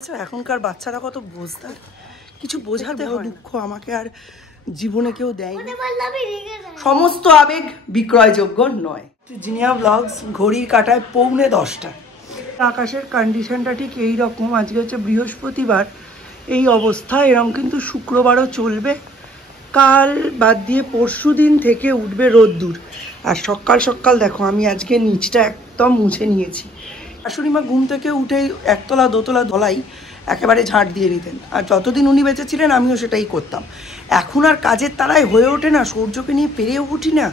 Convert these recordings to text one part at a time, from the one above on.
এখনকার বাচ্চারা কত বোঝদার, কিছু বোঝাতে হয় দুঃখ আমাকে আর জীবনে কেউ দেয়নি। সমস্ত আবেগ বিক্রয়যোগ্য নয়। জিনিয়া ব্লগস, ঘড়ির কাঁটায় 9:45। আকাশের কন্ডিশনটা ঠিক এই রকম। আজকে হচ্ছে বৃহস্পতিবার, এই অবস্থা এরকম কিন্তু শুক্রবারও চলবে। কাল বাদ দিয়ে পরশু দিন থেকে উঠবে রোদ্দুর। আর সকাল সকাল দেখো আমি আজকে নিচটা একদম মুছে নিয়েছি। শাশুড়িমা ঘুম থেকে উঠেই একতলা দোতলা দলাই একেবারে ঝাঁট দিয়ে নিতেন, আর যতদিন উনি বেঁচে ছিলেন আমিও সেটাই করতাম। এখন আর কাজের তাড়ায় হয়ে ওঠে না, সূর্যকে নিয়ে পেরেও উঠি না,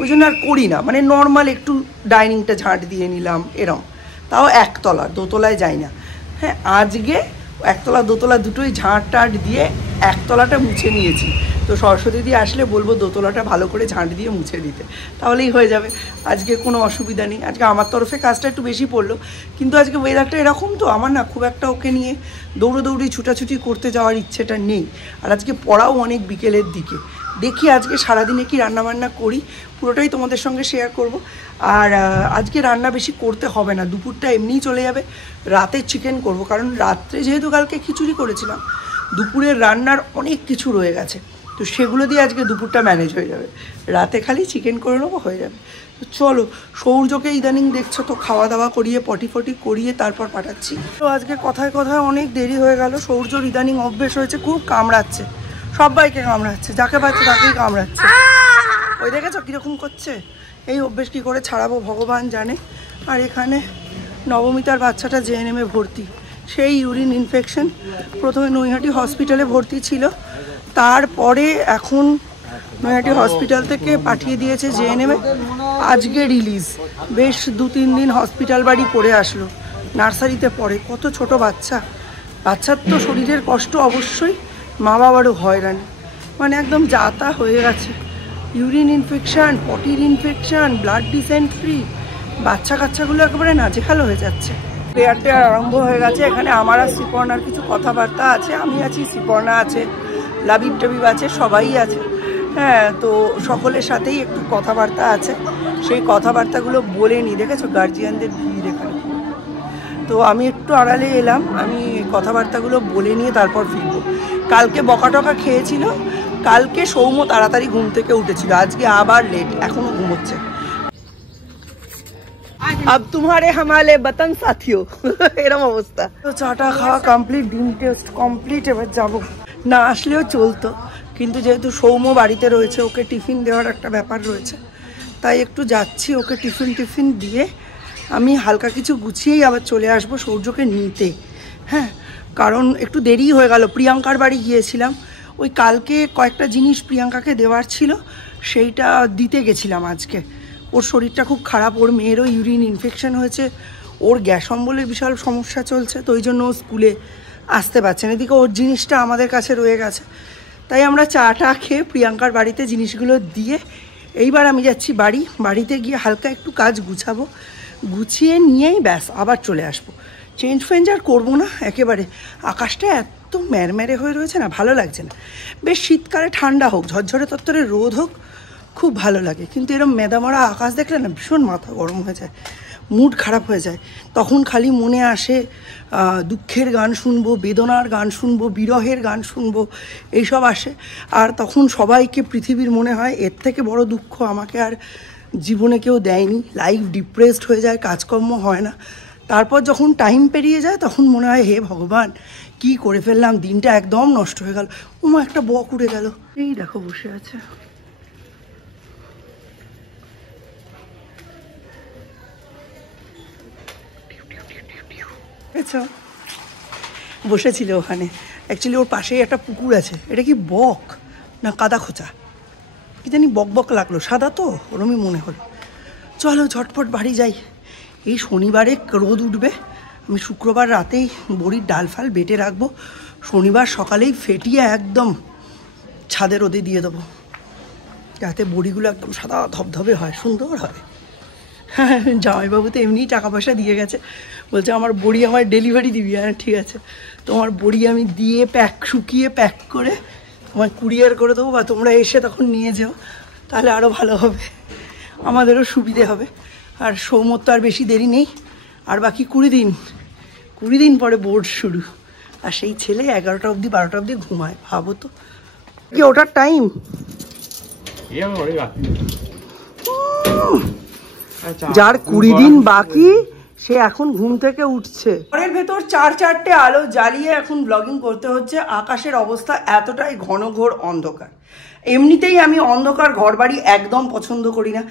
ওই জন্য আর করি না। মানে নর্মাল একটু ডাইনিংটা ঝাঁট দিয়ে নিলাম এরম, তাও একতলা, দোতলায় যাই না। হ্যাঁ, আজকে একতলা দোতলা দুটোই ঝাঁট টাট দিয়ে একতলাটা মুছে নিয়েছি। তো সরস্বতী দিয়ে আসলে বলবো দোতলাটা ভালো করে ঝাঁট দিয়ে মুছে দিতে, তাহলেই হয়ে যাবে। আজকে কোনো অসুবিধা নেই। আজকে আমার তরফে কাজটা একটু বেশি পড়লো, কিন্তু আজকে ওয়েদারটা এরকম তো আমার না খুব একটা ওকে নিয়ে দৌড়োদৌড়ি ছুটাছুটি করতে যাওয়ার ইচ্ছেটা নেই। আর আজকে পড়াও অনেক বিকেলের দিকে। দেখি আজকে সারাদিনে কি রান্নাবান্না করি, পুরোটাই তোমাদের সঙ্গে শেয়ার করব। আর আজকে রান্না বেশি করতে হবে না, দুপুরটা এমনিই চলে যাবে। রাতে চিকেন করব, কারণ রাত্রে যেহেতু কালকে খিচুড়ি করেছিলাম, দুপুরের রান্নার অনেক কিছু রয়ে গেছে, তো সেগুলো দিয়ে আজকে দুপুরটা ম্যানেজ হয়ে যাবে। রাতে খালি চিকেন করে নেবো, হয়ে যাবে। তো চলো, সৌর্যকে ইদানিং দেখছো তো খাওয়া দাওয়া করিয়ে পটি ফটি করিয়ে তারপর পাঠাচ্ছি। তো আজকে কথায় কথায় অনেক দেরি হয়ে গেল। সৌর্যর ইদানিং অভ্যেস হয়েছে খুব কামড়াচ্ছে, সবাইকে কামড়াচ্ছে, যাকে পাচ্ছে তাকেই কামড়াচ্ছে। ওই দেখেছো কীরকম করছে? এই অভ্যেস কী করে ছাড়াবো ভগবান জানে। আর এখানে নবমিতার বাচ্চাটা জেএনএমে ভর্তি, সেই ইউরিন ইনফেকশন। প্রথমে নৈহাটি হসপিটালে ভর্তি ছিল, তারপরে এখন নৈহাটি হসপিটাল থেকে পাঠিয়ে দিয়েছে জেএনএমে। আজকে রিলিজ। বেশ 2-3 দিন হসপিটাল বাড়ি পড়ে আসলো। নার্সারিতে পড়ে, কত ছোট বাচ্চা। বাচ্চার তো শরীরের কষ্ট অবশ্যই, মা বাবারও হয়রানি, মানে একদম যাতা হয়ে গেছে। ইউরিন ইনফেকশান, পটির ইনফেকশান, ব্লাড ডিসেন্ট্রি, বাচ্চা কাচ্চাগুলো একেবারে নাজেহাল হয়ে যাচ্ছে। প্রেয়ার টেয়ার আরম্ভ হয়ে গেছে। এখানে আমার আর শ্রীপর্ণার কিছু কথাবার্তা আছে, আমি আছি, শ্রীপর্ণা আছে, লাবিব টাবিব আছে, সবাই আছে। হ্যাঁ, তো সকলের সাথেই একটু কথাবার্তা আছে, সেই কথাবার্তাগুলো বলে নিই। দেখেছো গার্জিয়ানদের ভিড় এখানে। তো আমি একটু আড়ালে এলাম, আমি কথাবার্তাগুলো বলে নিয়ে তারপর ফিরবো। কালকে বকাটকা খেয়েছিল, কালকে সৌম্য তাড়াতাড়ি ঘুম থেকে উঠেছিল, আজকে আবার লেট, এখনো ঘুমোচ্ছে। আব তোমারে হামালে বতন সাথিও, এরম অবস্থা। তো চাটা খাওয়া কমপ্লিট, ডিম টেস্ট কমপ্লিট। এবার যাবো, না আসলেও চলতো, কিন্তু যেহেতু সৌম্য বাড়িতে রয়েছে, ওকে টিফিন দেওয়ার একটা ব্যাপার রয়েছে, তাই একটু যাচ্ছি। ওকে টিফিন দিয়ে আমি হালকা কিছু গুছিয়েই আবার চলে আসবো সৌর্যকে নিতে। হ্যাঁ, কারণ একটু দেরি হয়ে গেল। প্রিয়াঙ্কার বাড়ি গিয়েছিলাম, ওই কালকে কয়েকটা জিনিস প্রিয়াঙ্কাকে দেওয়ার ছিল, সেইটা দিতে গেছিলাম আজকে। ওর শরীরটা খুব খারাপ, ওর মেয়েরও ইউরিন ইনফেকশন হয়েছে, ওর গ্যাস অম্বলের বিশাল সমস্যা চলছে, তো ওই জন্য ও স্কুলে আসতে পারছে না। এদিকে ওর জিনিসটা আমাদের কাছে রয়ে গেছে, তাই আমরা চাটা খেয়ে প্রিয়াঙ্কার বাড়িতে জিনিসগুলো দিয়ে এইবার আমি যাচ্ছি বাড়িতে গিয়ে হালকা একটু কাজ গুছাবো, গুছিয়ে নিয়েই ব্যাস আবার চলে আসবো। চেঞ্জ ফেঞ্জ আর করবো না একেবারে। আকাশটা এত ম্যারম্যারে হয়ে রয়েছে না, ভালো লাগছে না। বেশ শীতকালে ঠান্ডা হোক, ঝরঝরে তত্তরে রোদ হোক, খুব ভালো লাগে। কিন্তু এরকম মেদামরা আকাশ দেখলে না ভীষণ মাথা গরম হয়ে যায়, মুড খারাপ হয়ে যায়। তখন খালি মনে আসে দুঃখের গান শুনবো, বেদনার গান শুনবো, বিরহের গান শুনবো, এইসব আসে। আর তখন সবাইকে পৃথিবীর মনে হয় এর থেকে বড় দুঃখ আমাকে আর জীবনে কেউ দেয়নি। লাইফ ডিপ্রেসড হয়ে যায়, কাজকর্ম হয় না। তারপর যখন টাইম পেরিয়ে যায় তখন মনে হয় হে ভগবান কি করে ফেললাম, দিনটা একদম নষ্ট হয়ে গেল। ওমা একটা বক উড়ে গেল, এই দেখো বসে আছে। বসেছিল ওখানে। অ্যাকচুয়ালি ওর পাশেই একটা পুকুর আছে। এটা কি বক না কাদা খোঁচা কি জানি, বক বক লাগলো, সাদা তো ওরমই মনে হলো। চলো ঝটপট বাড়ি যাই। এই শনিবারে রোদ উঠবে, আমি শুক্রবার রাতেই বড়ির ডাল ফাল বেটে রাখবো, শনিবার সকালেই ফেটিয়ে একদম ছাদে রোদে দিয়ে দেবো, যাতে বড়িগুলো একদম সাদা ধবধবে হয়, সুন্দর হয়। হ্যাঁ, জামাইবাবু তো এমনিই টাকা পয়সা দিয়ে গেছে, বলছে আমার বড়ি আমার ডেলিভারি দিবি। হ্যাঁ ঠিক আছে, তোমার বড়ি আমি দিয়ে শুকিয়ে প্যাক করে তোমার কুরিয়ার করে দেবো, বা তোমরা এসে তখন নিয়ে যেও, তাহলে আরও ভালো হবে, আমাদেরও সুবিধে হবে। আর সৌম্যর তো আর বেশি দেরি নেই, আর বাকি 20 দিন পরে বোর্ড শুরু। আর সেই ছেলে 11টা অবধি 12টা অবধি ঘুমায়। ভাবো তো কি ওটার টাইম। যার 20 দিন বাকি সে এখন ঘুম থেকে উঠছে। ঘরের ভেতর 4-4টে আলো জ্বালিয়ে এখন ব্লগিং করতে হচ্ছে। আকাশের অবস্থা এতটাই ঘনঘোর অন্ধকার। এমনিতেই আমি অন্ধকার ঘর বাড়ি একদম পছন্দ করি না।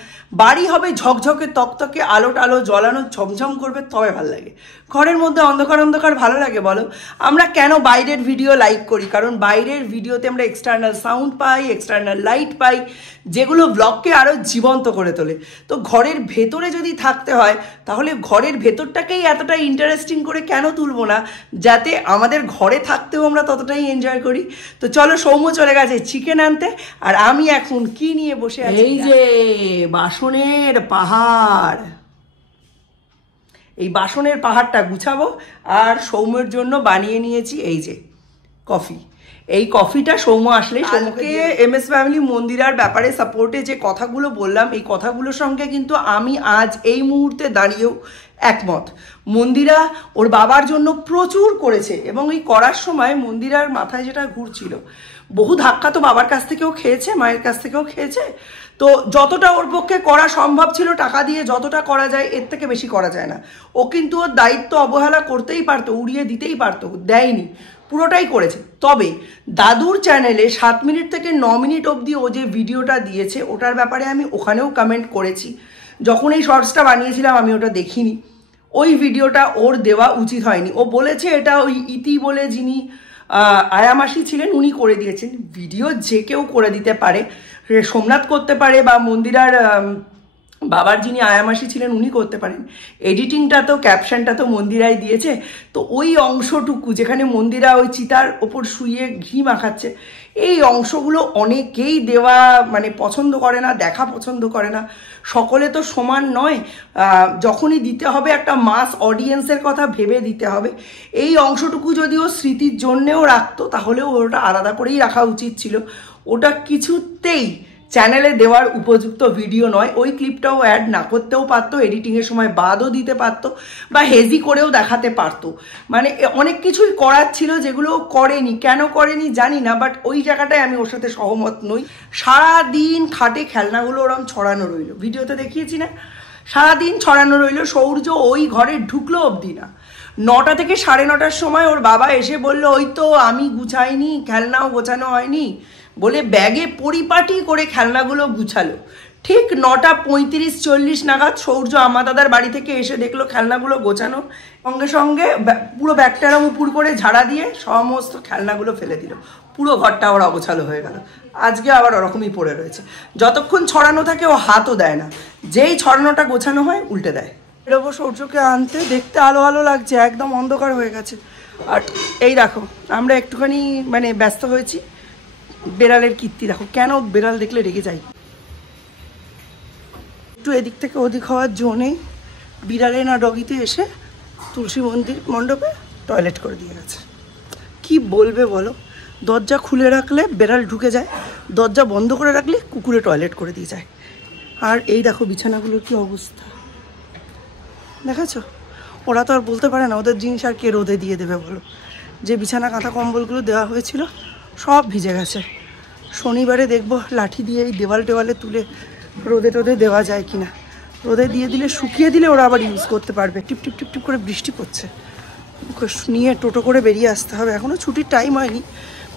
বাড়ি হবে ঝকঝকে তকতকে, আলো টালো জ্বলানো, ঝমঝম করবে, তবে ভালো লাগে। ঘরের মধ্যে অন্ধকার অন্ধকার ভালো লাগে বলো? আমরা কেন বাইরের ভিডিও লাইক করি? কারণ বাইরের ভিডিওতে আমরা এক্সটার্নাল সাউন্ড পাই, এক্সটার্নাল লাইট পাই, যেগুলো ব্লগকে আরও জীবন্ত করে তোলে। তো ঘরের ভেতরে যদি থাকতে হয় তাহলে ঘরের ভেতরটাকেই এতটাই ইন্টারেস্টিং করে কেন তুলবো না, যাতে আমাদের ঘরে থাকতেও আমরা ততটাই এনজয় করি। তো চলো, সৌম্য চলে গেছে চিকেন আনতে, আর আমি এখন কি নিয়ে বসে আছি? এই যে বাসনের পাহাড়। এই বাসনের পাহাড়টা গুছাবো। আর সৌম্যের জন্য বানিয়ে নিয়েছি এই যে কফি। এই কফিটা সৌম্য আসলেই সৌম্যকে MS ফ্যামিলি মন্দিরার ব্যাপারে সাপোর্টে যে কথাগুলো বললাম, এই কথাগুলোর সঙ্গে কিন্তু আমি আজ এই মুহূর্তে দাঁড়িয়েও একমত। মন্দিরা ওর বাবার জন্য প্রচুর করেছে, এবং এই করার সময় মন্দিরার মাথায় যেটা ঘুরছিল, বহু ধাক্কা তো বাবার কাছ থেকেও খেয়েছে, মায়ের কাছ থেকেও খেয়েছে। তো যতটা ওর পক্ষে করা সম্ভব ছিল টাকা দিয়ে, যতটা করা যায়, এর থেকে বেশি করা যায় না। ও কিন্তু ওর দায়িত্ব অবহেলা করতেই পারতো, উড়িয়ে দিতেই পারতো, দেয়নি, পুরোটাই করেছে। তবে দাদুর চ্যানেলে 7 মিনিট থেকে 9 মিনিট অবধি ও যে ভিডিওটা দিয়েছে, ওটার ব্যাপারে আমি ওখানেও কমেন্ট করেছি। যখন এই শর্টসটা বানিয়েছিলাম আমি ওটা দেখিনি। ওই ভিডিওটা ওর দেওয়া উচিত হয়নি। ও বলেছে এটা ওই ইতি বলে যিনি আয়ামাসি ছিলেন উনি করে দিয়েছেন। ভিডিও যে কেউ করে দিতে পারে, সোমনাথ করতে পারে বা মন্দিরার বাবার যিনি আয়ামাসি ছিলেন উনি করতে পারেন। এডিটিংটা তো, ক্যাপশনটা তো মন্দিরাই দিয়েছে। তো ওই অংশটুকু যেখানে মন্দিরা ওই চিতার ওপর শুয়ে ঘি মাখাচ্ছে, এই অংশগুলো অনেকেই দেওয়া মানে পছন্দ করে না, দেখা পছন্দ করে না। সকলে তো সমান নয়। যখনই দিতে হবে একটা মাস অডিয়েন্সের কথা ভেবে দিতে হবে। এই অংশটুকু যদিও স্মৃতির জন্যেও রাখতো, তাহলেও ওটা আলাদা করেই রাখা উচিত ছিল। ওটা কিছুতেই চ্যানেলে দেওয়ার উপযুক্ত ভিডিও নয়। ওই ক্লিপটাও অ্যাড না করতেও পারতো, এডিটিংয়ের সময় বাদও দিতে পারতো, বা হেজি করেও দেখাতে পারতো। মানে অনেক কিছুই করার ছিল যেগুলো করেনি। কেন করেনি জানি না, বাট ওই জায়গাটায় আমি ওর সাথে সহমত নই। সারাদিন খাটে খেলনাগুলো ওরম ছড়ানো রইল, ভিডিওতে দেখিয়েছি না, সারাদিন ছড়ানো রইল। সৌর্য ওই ঘরে ঢুকলো অবধি না। 9টা থেকে 9:30টার সময় ওর বাবা এসে বলল, ওই তো আমি গুছাইনি, খেলনাও গোছানো হয়নি বলে ব্যাগে পরিপাটি করে খেলনাগুলো গুছালো। ঠিক 9:35-40 নাগাদ সৌর্য আমার দাদার বাড়ি থেকে এসে দেখলো খেলনাগুলো গোছানো। সঙ্গে সঙ্গে পুরো ব্যাগটার উপর করে ঝাড়া দিয়ে সমস্ত খেলনাগুলো ফেলে দিল। পুরো ঘরটা ওর অগোছালো হয়ে গেল। আজকে আবার ওরকমই পড়ে রয়েছে। যতক্ষণ ছড়ানো থাকে ও হাতও দেয় না, যেই ছড়ানোটা গোছানো হয় উল্টে দেয়। বেরোবো সৌর্যকে আনতে, দেখতে আলো আলো লাগছে, একদম অন্ধকার হয়ে গেছে। আর এই দেখো আমরা একটুখানি মানে ব্যস্ত হয়েছি। বেড়ালের কীর্তি দেখো, কেন বেড়াল দেখলে রেগে যাই। একটু এদিক থেকে ওদিক হওয়ার জন্যেই বিড়ালে না ডগিতে এসে তুলসী মণ্ডপে টয়লেট করে দিয়ে গেছে। কি বলবে বলো? দরজা খুলে রাখলে বেড়াল ঢুকে যায়, দরজা বন্ধ করে রাখলে কুকুরে টয়লেট করে দিয়ে যায়। আর এই দেখো বিছানাগুলোর কি অবস্থা দেখাচ্ছ। ওরা তো আর বলতে পারে না, ওদের জিনিস আর কে রোদে দিয়ে দেবে বলো? যে বিছানা কাঁথা কম্বলগুলো দেওয়া হয়েছিল সব ভিজে গেছে। শনিবারে দেখবো লাঠি দিয়ে এই দেওয়ালে তুলে রোদে টোদে দেওয়া যায় কিনা। রোদে দিয়ে দিলে, শুকিয়ে দিলে ওরা আবার ইউজ করতে পারবে। টিপ টিপ টিপ টিপ করে বৃষ্টি পড়ছে, ওকে নিয়ে টোটো করে বেরিয়ে আসতে হবে। এখনও ছুটির টাইম হয়নি,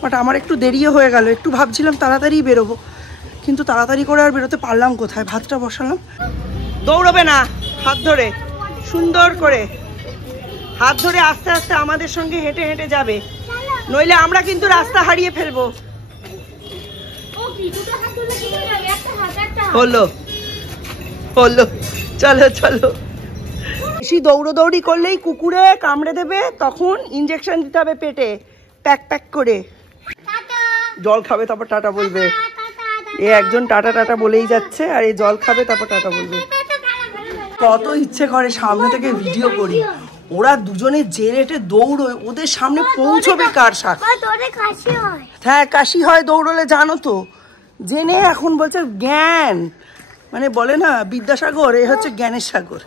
বাট আমার একটু দেরিও হয়ে গেল। একটু ভাবছিলাম তাড়াতাড়ি বেরোবো, কিন্তু তাড়াতাড়ি করে আর বেরোতে পারলাম কোথায়। ভাতটা বসালাম। দৌড়বে না, হাত ধরে সুন্দর করে হাত ধরে আস্তে আস্তে আমাদের সঙ্গে হেঁটে হেঁটে যাবে, নইলে আমরা কিন্তু রাস্তা হারিয়ে ফেলবো। হলো হলো, চলো চলো। বেশি দৌড়োদৌড়ি করলেই কুকুরে কামড়ে দেবে, তখন ইঞ্জেকশন দিতে হবে পেটে, প্যাক প্যাক করে। জল খাবে তারপর টাটা বলবে। এ একজন টাটা টাটা বলেই যাচ্ছে, আর এই জল খাবে তারপর টাটা বলবে। কত ইচ্ছে করে সামনে থেকে ভিডিও করি, ওরা দুজনে যে রেটে দৌড়োয়, ওদের সামনে পৌঁছবে কার সাথে? হ্যাঁ কাশি হয় দৌড়লে, জানো তো, জেনে এখন বলছে জ্ঞান, মানে বলে না বিদ্যাসাগর, এ হচ্ছে জ্ঞানের সাগর।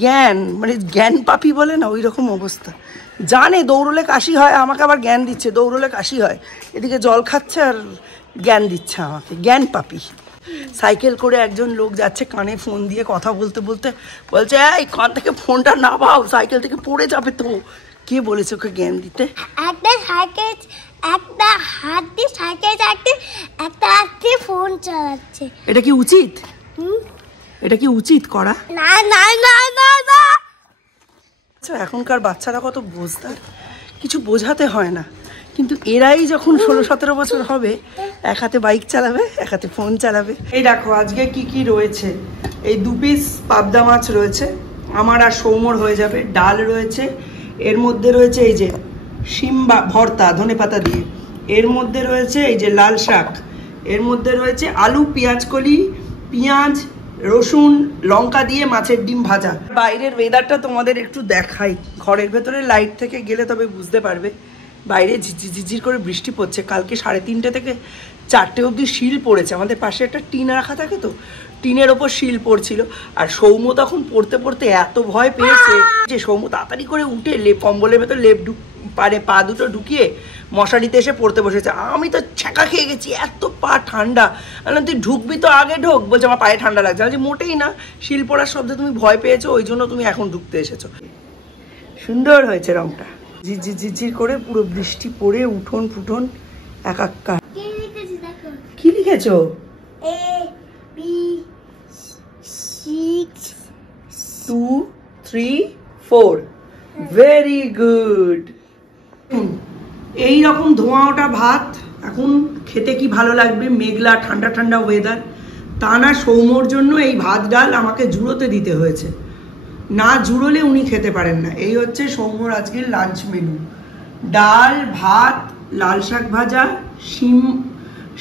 জ্ঞান মানে জ্ঞান পাপি বলে না, ওই রকম অবস্থা। জানে দৌড়লে কাশি হয়, আমাকে আবার জ্ঞান দিচ্ছে দৌড়লে কাশি হয়, এদিকে জল খাচ্ছে আর জ্ঞান দিচ্ছে আমাকে, জ্ঞান পাপি। সাইকেল করে একজন লোক যাচ্ছে, কানে ফোন দিয়ে কথা বলতে বলতে বলছে এই কান থেকে ফোনটা নামাও, সাইকেল থেকে পড়ে যাবে তো। কে বলেছে ওকে জ্ঞান দিতে? একটা হাত দিয়ে সাইকেল চালাচ্ছে, একটা হাত দিয়ে ফোন চালাচ্ছে। এটা কি উচিত? এটা কি উচিত করা? না না না না না। আচ্ছা, এখনকার বাচ্চারা কত বুঝদার, কিছু বোঝাতে হয় না, কিন্তু এরাই যখন 16-17 বছর হবে এক হাতে বাইক চালাবে, এক হাতে ফোন চালাবে। এই দেখো আজকে কি কি রয়েছে, এই 2 পিস পাবদা মাছ রয়েছে আমার আর সৌমর হয়ে যাবে, ডাল রয়েছে, এর মধ্যে রয়েছে এই যে শিম ভর্তা ধনেপাতা দিয়ে, এর মধ্যে রয়েছে এই যে লাল শাক, এর মধ্যে রয়েছে আলু পেঁয়াজকলি, পেঁয়াজ রসুন লঙ্কা দিয়ে মাছের ডিম ভাজা। বাইরের ওয়েদারটা তোমাদের একটু দেখাই, ঘরের ভেতরে লাইট থেকে গেলে তবে বুঝতে পারবে। বাইরে ঝিঝির করে বৃষ্টি পড়ছে, কালকে 3:30 থেকে 4টে অবধি শিল পড়েছে। আমাদের পাশে একটা টিন রাখা থাকে, তো টিনের ওপর শিল পড়ছিল, আর সৌম্য তখন পড়তে পড়তে এত ভয় পেয়েছে যে সৌম্য তাড়াতাড়ি করে উঠে কম্বলের ভেতর পা দুটো ঢুকিয়ে মশারিতে এসে পড়তে বসেছে। আমি তো ছ্যাঁকা খেয়ে গেছি, এত পা ঠান্ডা। আমি তুই ঢুকবি তো আগে ঢোক, বলছে আমার পায়ে ঠান্ডা লাগছে। আমি মোটেই না, শিল পড়ার শব্দে তুমি ভয় পেয়েছো, ওই জন্য তুমি এখন ঢুকতে এসেছো। সুন্দর হয়েছে রংটা, ঝিরঝির করে পুরো বৃষ্টি পড়ে উঠোন ফুটন একাকার। কি লিখেছো? A-B-6 2 3 4 very good. এইরকম ধোঁয়া ওটা ভাত এখন খেতে কি ভালো লাগবে, মেঘলা ঠান্ডা ঠান্ডা ওয়েদার। তা না সৌম্যর জন্য এই ভাত ডাল আমাকে জুড়োতে দিতে হয়েছে, না জুড়োলে উনি খেতে পারেন না। এই হচ্ছে সৌম্যর আজকের লাঞ্চ মেনু, ডাল ভাত লাল শাক ভাজা,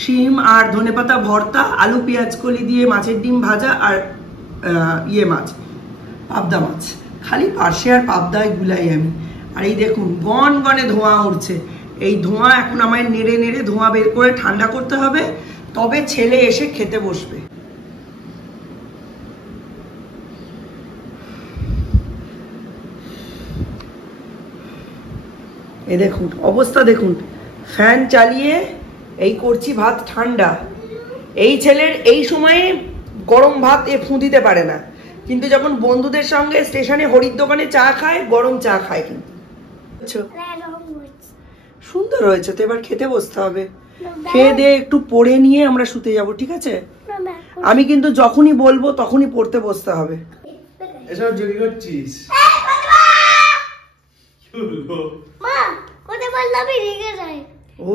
শিম আর ধনেপাতা ভর্তা, আলু পেঁয়াজ কলি দিয়ে মাছের ডিম ভাজা, আর মাছ পাবদা মাছ। খালি পার্শে আর পাবদায় গুলাই আমি। আর এই দেখুন গনে ধোঁয়া উঠছে, এই ধোঁয়া এখন আমায় নেড়ে নেড়ে ধোঁয়া বের করে ঠান্ডা করতে হবে, তবে ছেলে এসে খেতে বসবে। এই দেখুন অবস্থা দেখুন, ফ্যান চালিয়ে এই করছি ভাত ঠান্ডা। এই ছেলের এই সময়ে গরম ভাত ফু দিতে পারে না, কিন্তু যখন বন্ধুদের সঙ্গে স্টেশনে হরির দোকানে চা খায়, গরম চা খায়। কিন্তু সুন্দর হয়েছে তো, এবার খেতে বসতে হবে। খেয়ে দিয়ে একটু পড়ে নিয়ে আমরা শুতে যাব, ঠিক আছে? আমি কিন্তু যখনই বলবো তখনই পড়তে বসতে হবে। এসব চুরি করছিস? ও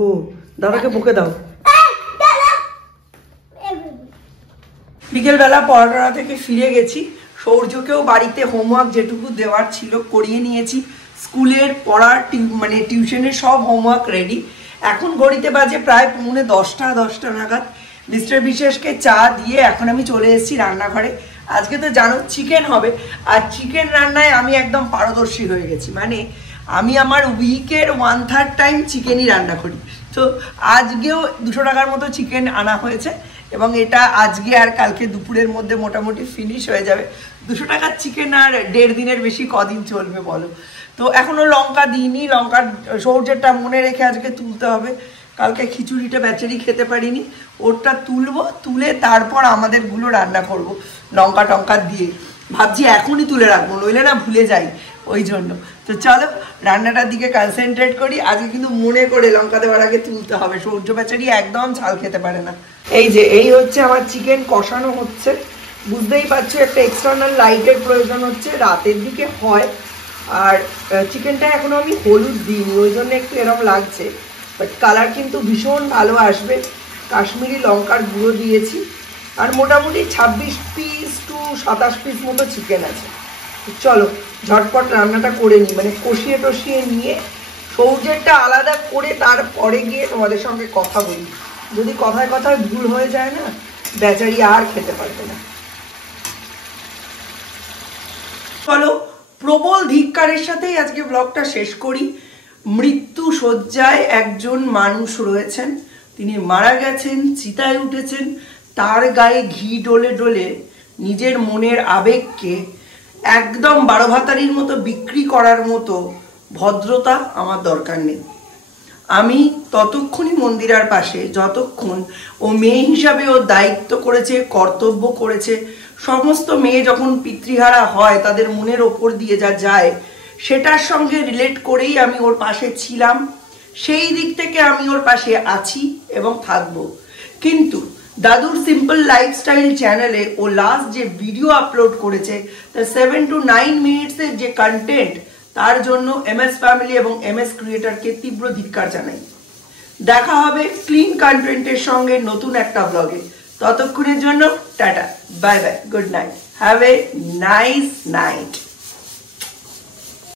দাদাকে বকে দাও। বিকেলবেলা পড়াশোনা থেকে ফিরে গেছি, সৌর্যকেও বাড়িতে হোমওয়ার্ক যেটুকু দেওয়ার ছিল করিয়ে নিয়েছি। স্কুলের পড়ার মানে টিউশনের সব হোমওয়ার্ক রেডি। এখন ঘড়িতে বাজে প্রায় 9:45 নাগাদ। মিস্টার বিশেষকে চা দিয়ে এখন আমি চলে এসেছি রান্নাঘরে। আজকে তো জানো চিকেন হবে, আর চিকেন রান্নায় আমি একদম পারদর্শী হয়ে গেছি। মানে আমি আমার উইকের 1/3 টাইম চিকেনই রান্না করি। তো আজকেও 200 টাকার মতো চিকেন আনা হয়েছে, এবং এটা আজকে আর কালকে দুপুরের মধ্যে মোটামুটি ফিনিশ হয়ে যাবে। 200 টাকার চিকেন আর 1.5 দিনের বেশি কদিন চলবে বলো? তো এখনও লঙ্কা দিইনি, লঙ্কার সৌর্যেরটা মনে রেখে আজকে তুলতে হবে। কালকে খিচুড়িটা বেচারি খেতে পারিনি, ওরটা তুলবো, তুলে তারপর আমাদেরগুলো রান্না করব লঙ্কা টঙ্কা দিয়ে। ভাবছি এখনই তুলে রাখবো, নইলে না ভুলে যাই, ওই জন্য। তো চলো রান্নাটার দিকে কনসেন্ট্রেট করি। আজকে কিন্তু মনে করে লঙ্কা দেওয়ার আগে তুলতে হবে, সৌর্য বেচারি একদম ঝাল খেতে পারে না। এই যে এই হচ্ছে আমার চিকেন কষানো হচ্ছে, বুঝতেই পারছো একটা এক্সটার্নাল লাইটের প্রয়োজন হচ্ছে, রাতের দিকে হয়। আর চিকেনটা এখনো আমি হলুদ দিইনি, ওই জন্য একটু এরকম লাগছে, বাট কালার কিন্তু ভীষণ ভালো আসবে। কাশ্মীরি লঙ্কার গুঁড়ো দিয়েছি, আর মোটামুটি 26 পিস টু 27 পিস মতো চিকেন আছে। চলো ঝটপট রান্নাটা করে নিই, মানে কষিয়ে টষিয়ে নিয়ে সৌর্যেরটা আলাদা করে তারপরে গিয়ে তোমাদের সঙ্গে কথা বলি। যদি কথায় কথায় ভুল হয়ে যায় না, বেচারি আর খেতে পারবে না। চলো প্রবল ধিক্কারের সাথেই আজকে ব্লগটা শেষ করি। মৃত্যু শয্যায় একজন মানুষ রয়েছেন, তিনি মারা গেছেন, চিতায় উঠেছেন, তার গায়ে ঘি ডলে ডলে নিজের মনের আবেগকে একদম 12 ভাতারির মতো বিক্রি করার মতো ভদ্রতা আমার দরকার নেই। আমি ততক্ষণই মন্দিরার পাশে যতক্ষণ ও মেয়ে হিসাবে ও দায়িত্ব করেছে, কর্তব্য করেছে। সমস্ত মেয়ে যখন পিতৃহারা হয় তাদের মনের ওপর দিয়ে যা যায় সেটার সঙ্গে রিলেট করেই আমি ওর পাশে ছিলাম। সেই দিক থেকে আমি ওর পাশে আছি এবং থাকবো। কিন্তু দাদুর সিম্পল লাইফস্টাইল চ্যানেলে ও লাস্ট যে ভিডিও আপলোড করেছে তার 7 to 9 মিনিটসের যে কন্টেন্ট, তার জন্য MS ফ্যামিলি এবং MS ক্রিয়েটরকে তীব্র ধিক্কার জানাই। দেখা হবে ক্লিন কন্টেন্টের সঙ্গে নতুন একটা ব্লগে। ততক্ষণের জন্য tata, bye bye, good night, have a nice night.